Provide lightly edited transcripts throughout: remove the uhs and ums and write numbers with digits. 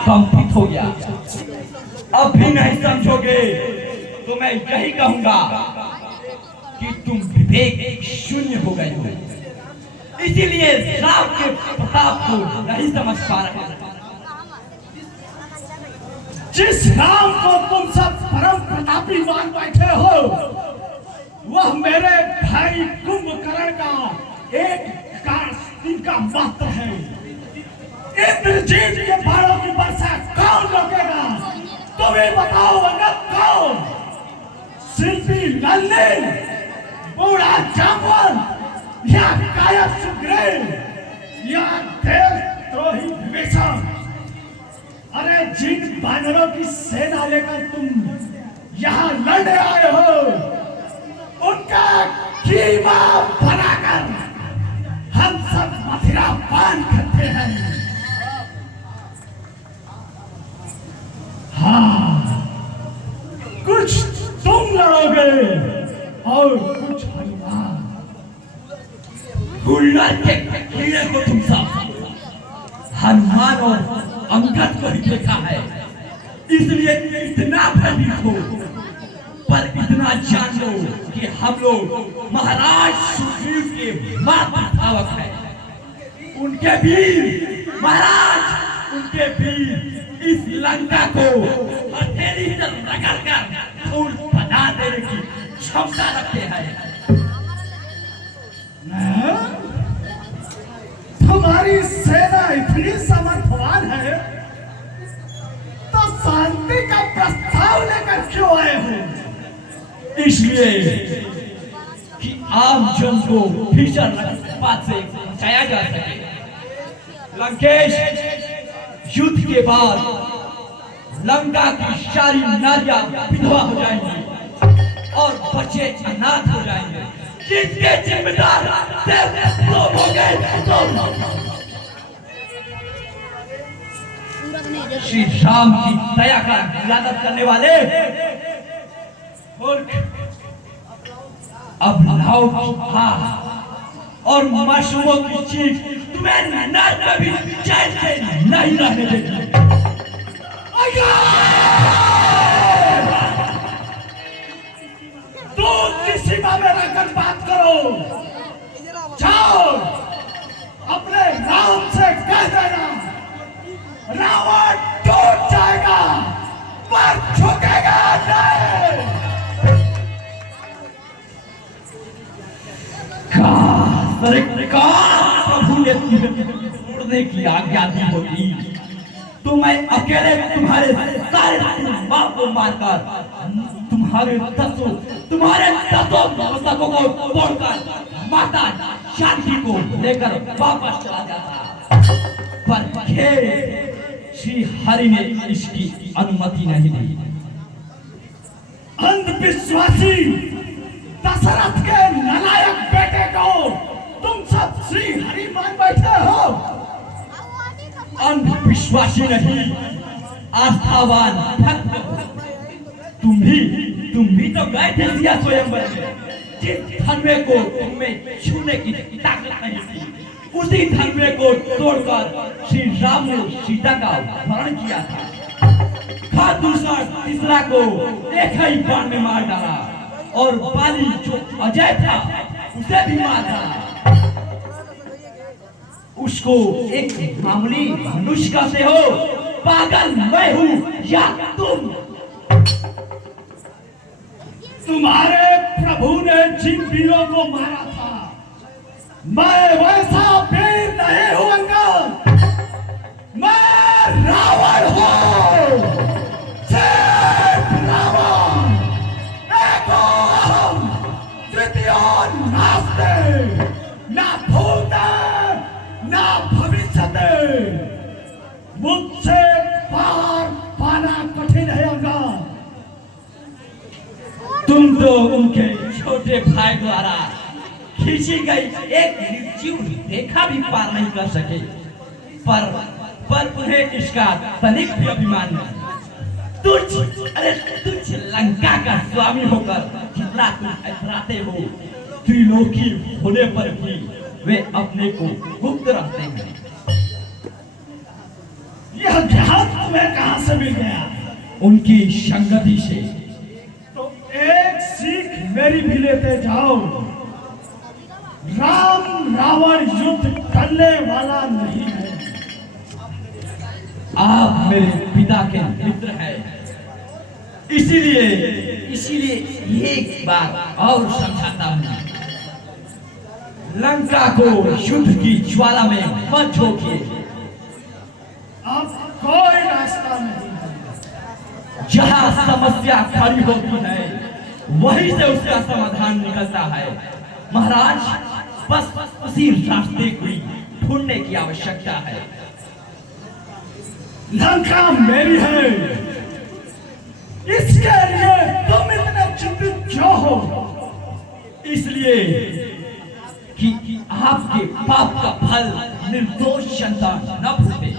कंपित हो गया। अब भी नहीं समझोगे तो मैं यही कहूंगा कि तुम विवेक शून्य हो गए हो, इसीलिए राम के प्रताप को नहीं समझ पा रहे। जिस राम को तुम सब परम प्रतापी मान बैठे हो, वह मेरे भाई कुंभकर्ण का एक कार का मात्र है। इंद्रजीत के बाणों की वर्षा कौन रोकेगा? तुम्हें बताओ अंगद, कौन? शिल्पी नल्ले, बूढ़ा जामवंत या कायक सुग्रीव या देशद्रोही विभीषण? अरे जिन बानरों की सेना लेकर तुम यहाँ लड़ने आए हो, उनका कीमा बनाकर हम सब मथिरा पान करते हैं। हाँ, कुछ तुम लड़ोगे और कुछ हनुमान। के कीड़े को तुम सब हनुमान और अंगद को ही देखा है, इसलिए इतना भयभीत हो। पर इतना जान लो कि हम लोग महाराज सुग्रीव के मात्र धावक हैं। उनके वीर महाराज, उनके वीर इस लंका को हथेली से रगड़कर धूल बना देने की क्षमता रखते हैं। तुम्हारी सेना इतनी समर्थवान है तो शांति का प्रस्ताव लेकर क्यों आए हो? इसलिए कि आम जन को भीषण बात से बचाया जा सके। लंकेश, युद्ध के बाद लंका की सारी नारियां विधवा हो जाएंगी और बच्चे अनाथ हो जाएंगे। जिसके जिम्मेदार लोग होंगे श्री राम की दया का इरादत करने वाले अब लाओ और मासूमों की चीख तुम्हें नर में भी चैन से नहीं रहने देगी। तो किस सीमा में रहकर बात करो। जाओ अपने राम से कह देना, रावण टूट जाएगा पर झुकेगा नहीं। प्रभु ने छोड़ने की आज्ञा दी होती तो मैं अकेले तुम्हारे सारे बाप को मारकर तुम्हारे दसों पुस्तकों को तोड़कर माता शांति को लेकर वापस चला जाता। पर श्री हरि ने इसकी अनुमति नहीं दी। अंधविश्वासी दशरथ के नालायक बेटे को तुम सब श्री हरि मान बैठे हो। अंधविश्वासी नहीं, आस्थावान भक्त। तुम भी तो गए थे सिया स्वयंवर में, जिस धनवे को तुम्हें छूने की ताकत नहीं थी, उसी धनवे को तोड़कर श्री राम ने सीता का अपहरण किया था। दूसरा तीसरा को एक ही बाण में मार डाला और बाली जो अजय था उसे भी मार डाला। उसको एक मामूली मनुष्य कहते हो? पागल मैं हूं या तुम? तुम्हारे प्रभु ने जिन वीरों को मारा था, मैं वैसा वीर नहीं हूंगा। मैं रावण हूं, सिर्फ रावण। एको अहम द्वितीयो नास्ति, ना भूते ना भविष्यते। मुझसे पार पाना कठिन है अंगद। तुम तो उनके छोटे भाई द्वारा खींची गई एक निर्जीव रेखा भी पार नहीं कर सके, पर उन्हें इसका तनिक भी अभिमान नहीं। तुझ लंका का स्वामी होकर जितना तुम इतराते हो, त्रिलोकी होने पर भी वे अपने को गुप्त रखते हैं। यह ज्ञान तुम्हें कहां से मिल गया? उनकी संगति से। तो एक सीख मेरी भी लेते जाओ। राम रावण युद्ध करने वाला नहीं है। आप मेरे पिता के मित्र हैं, इसीलिए एक बार और समझाता हूं, लंका को युद्ध की ज्वाला में मत झोंकिए। अब कोई रास्ता नहीं है। जहां समस्या खड़ी होती है वहीं से उसका समाधान निकलता है। महाराज, बस उसी रास्ते को ढूंढने की आवश्यकता है। लंका मेरी है, इसके लिए तुम इतने चिंतित क्यों हो? इसलिए कि आपके पाप का फल निर्दोष जनता न भुगते।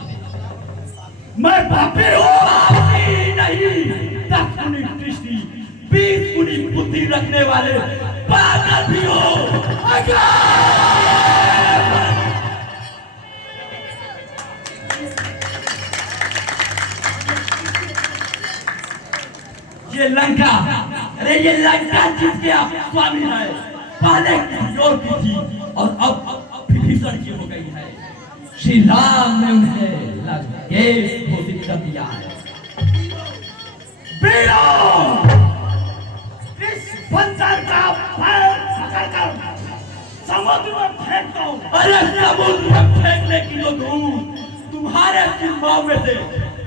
मैं पापी हूँ? पापी नहीं, 10 गुनी दृष्टि, 20 गुनी बुद्धि रखने वाले पागल भी हो। ये लंका, अरे ये लंका जिसके आप स्वामी है, पहले किसी और की थी और अब विभीषण की हो गई है। श्री राम ने उन्हें लंकेश घोषित कर दिया है। इस बंदर का पैर पकड़कर समुद्र में फेंक दो। अरे समुद्र में फेंकने की जो धूम तुम्हारे सिंहों में से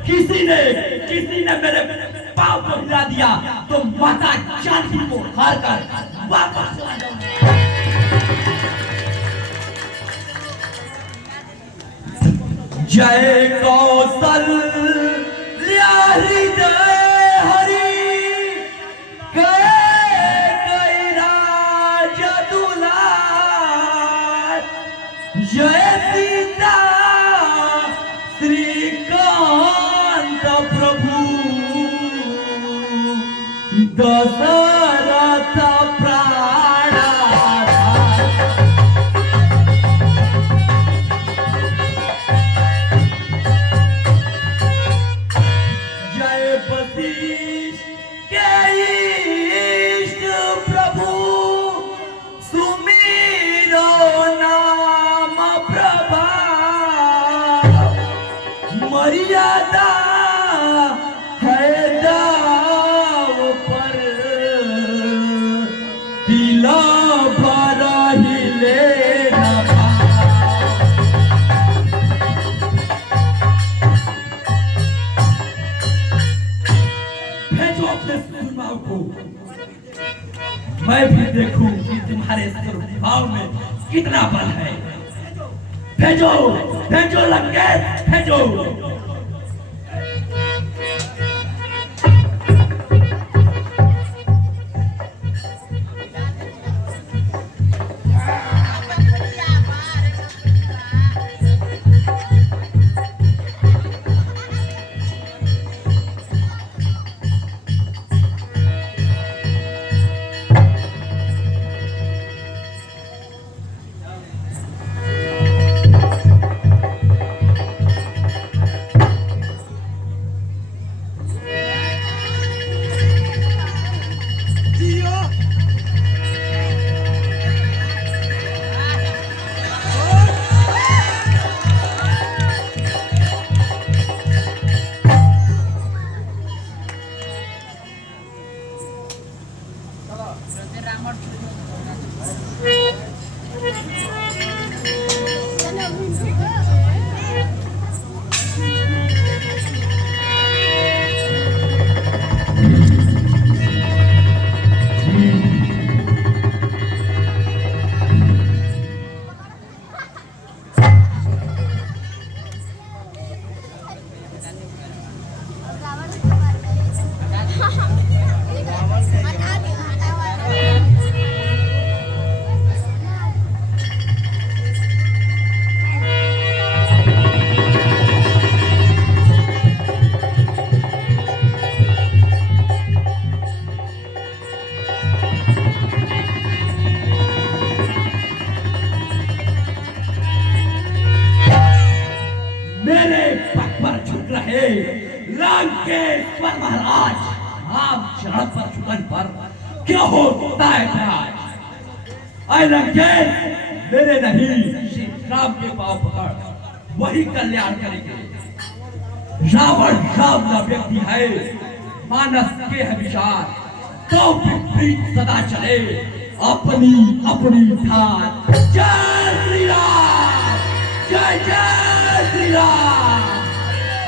किसी ने मेरे पांव को हिला दिया तो माता जानकी को हार कर वापस चला जाऊंगा। जय कौशल्या हृदय हरि, कई राज दुलार, जय सीता श्रीकांत प्रभु, दशरथ प्राणाधार। जय वशिष्ठ के इष्ट प्रभु, सुमिरो नाम प्रभा, मर्यादा है दाव पर, दिला भर हिले न भाव। भेजो अपने सुरमाओं को, मैं भी देखूं कि तुम्हारे स्वभाव में कितना बल है। भेजो भेजो लंकेश, भेजो। कहे लंकेश्वर महाराज राम चरण पर चुकन पर क्यों होता है प्यार? आए लंकेश मेरे नहीं श्री राम के पांव पकड़, वही कल्याण करेंगे। रावण राम का व्यक्ति है, मानस के है विचार, तो विपरीत सदा चले अपनी अपनी ठान। जय श्री राम, जय जय श्री राम।